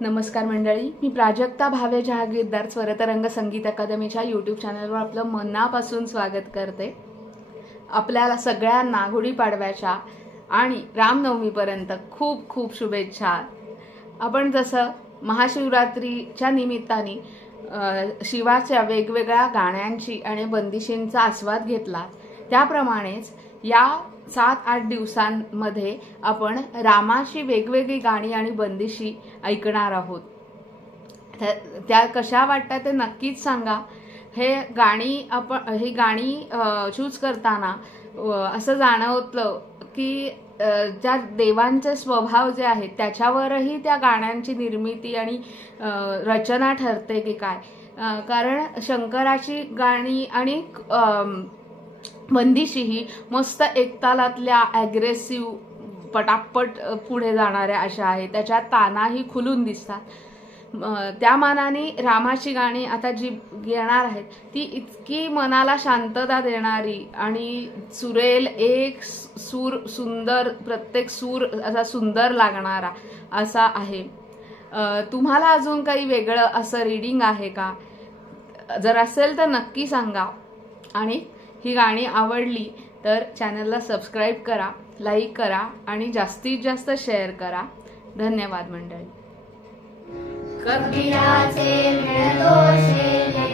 नमस्कार मंडळी, मी प्राजक्ता भावे जहागीरदार स्वरतरंग संगीत अकादमीच्या यूट्यूब चॅनलवर आपलं मनापासून स्वागत करते। आपल्याला सगळ्यांना गुढीपाडव्याच्या आणि रामनवमीपर्यंत खूप खूप शुभेच्छा। आपण जसं महाशिवरात्रीच्या निमित्ताने शिवाच्या वेगवेगळ्या गाण्यांची आणि बंदिशींचा आस्वाद घेतला, त्याप्रमाणेच या 7-8 दिवसांमध्ये आपण रामाची वेगवेगळी गाणी आणि बंदिशी ऐकणार आहोत। त्या कशा वाटतात ते नक्कीच सांगा। ही गाणी चूज करताना असं जाणवतं की ज्या देवांचे स्वभाव जे आहेत त्याच्यावरही त्या गाण्यांची निर्मिती आणि रचना ठरते की काय। कारण शंकराची गाणी आणि बंदिशी ही मस्त एकतालातल्या ॲग्रेसिव्ह पटापट पुढे जाणाऱ्या अशा आहेत, त्याच्यात तानाही खुलून दिसतात। त्या मानाने रामाची गाणी आता जी येणार आहेत ती इतकी मनाला शांतता देणारी आणि सुरेल एक सूर सुंदर, प्रत्येक सूर असा सुंदर लागणारा असा आहे। तुम्हाला अजून काही वेगळं असं रीडिंग आहे का? जर असेल तर नक्की सांगा। आणि ही गाणी आवडली तर चॅनलला सबस्क्राईब करा, लाईक करा आणि जास्तीत जास्त शेअर करा। धन्यवाद मंडळी। कबीराचे मिळतो शेले